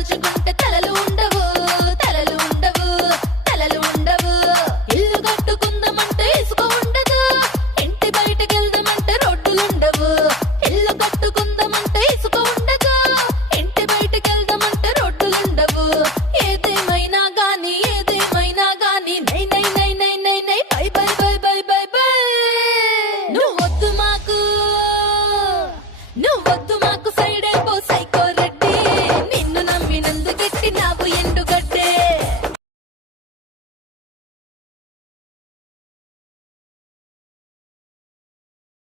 that you got.